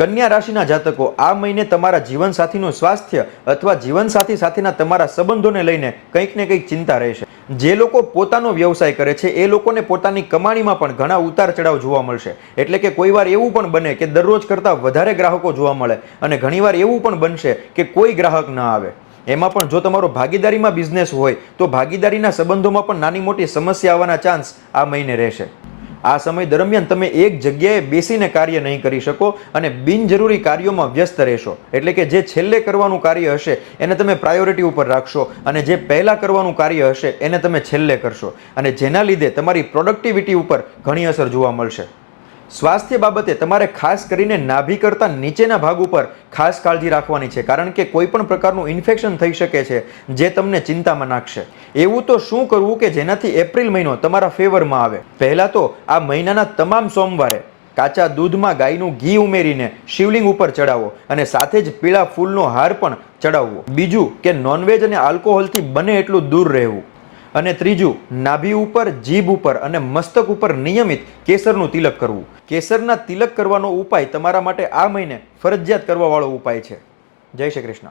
કન્યા રાશિના જાતકો, આ મહિને તમારા જીવનસાથીનું સ્વાસ્થ્ય અથવા જીવનસાથી સાથેના તમારા સંબંધોને લઈને કંઈક ને કંઈક ચિંતા રહેશે. જે લોકો પોતાનો વ્યવસાય કરે છે, એ લોકોને પોતાની કમાણીમાં પણ ઘણા ઉતાર ચઢાવ જોવા મળશે. એટલે કે કોઈ વાર એવું પણ બને કે દરરોજ કરતાં વધારે ગ્રાહકો જોવા મળે અને ઘણીવાર એવું પણ બનશે કે કોઈ ગ્રાહક ન આવે. એમાં પણ જો તમારો ભાગીદારીમાં બિઝનેસ હોય, તો ભાગીદારીના સંબંધોમાં પણ નાની મોટી સમસ્યા આવવાના ચાન્સ આ મહિને રહેશે. આ સમય દરમિયાન તમે એક જગ્યાએ બેસીને કાર્ય નહીં કરી શકો અને બિનજરૂરી કાર્યોમાં વ્યસ્ત રહેશો. એટલે કે જે છેલ્લે કરવાનું કાર્ય હશે, એને તમે પ્રાયોરિટી ઉપર રાખશો અને જે પહેલાં કરવાનું કાર્ય હશે, એને તમે છેલ્લે કરશો. અને જેના લીધે તમારી પ્રોડક્ટિવિટી ઉપર ઘણી અસર જોવા મળશે. સ્વાસ્થ્ય બાબતે તમારે ખાસ કરીને નાભી કરતાં નીચેના ભાગ ઉપર ખાસ કાળજી રાખવાની છે, કારણ કે કોઈ પણ પ્રકારનું ઇન્ફેક્શન થઈ શકે છે જે તમને ચિંતામાં નાખશે. એવું તો શું કરવું કે જેનાથી એપ્રિલ મહિનો તમારા ફેવરમાં આવે? પહેલાં તો આ મહિનાના તમામ સોમવારે કાચા દૂધમાં ગાયનું ઘી ઉમેરીને શિવલિંગ ઉપર ચડાવો અને સાથે જ પીળા ફૂલનો હાર પણ ચડાવવો. બીજું કે નોનવેજ અને આલ્કોહોલથી બને એટલું દૂર રહેવું. અને ત્રીજું, નાભી ઉપર, જીભ ઉપર અને મસ્તક ઉપર નિયમિત કેસરનું તિલક કરવું. કેસરના તિલક કરવાનો ઉપાય તમારા માટે આ મહિને ફરજિયાત કરવાવાળો ઉપાય છે. જય શ્રી કૃષ્ણ.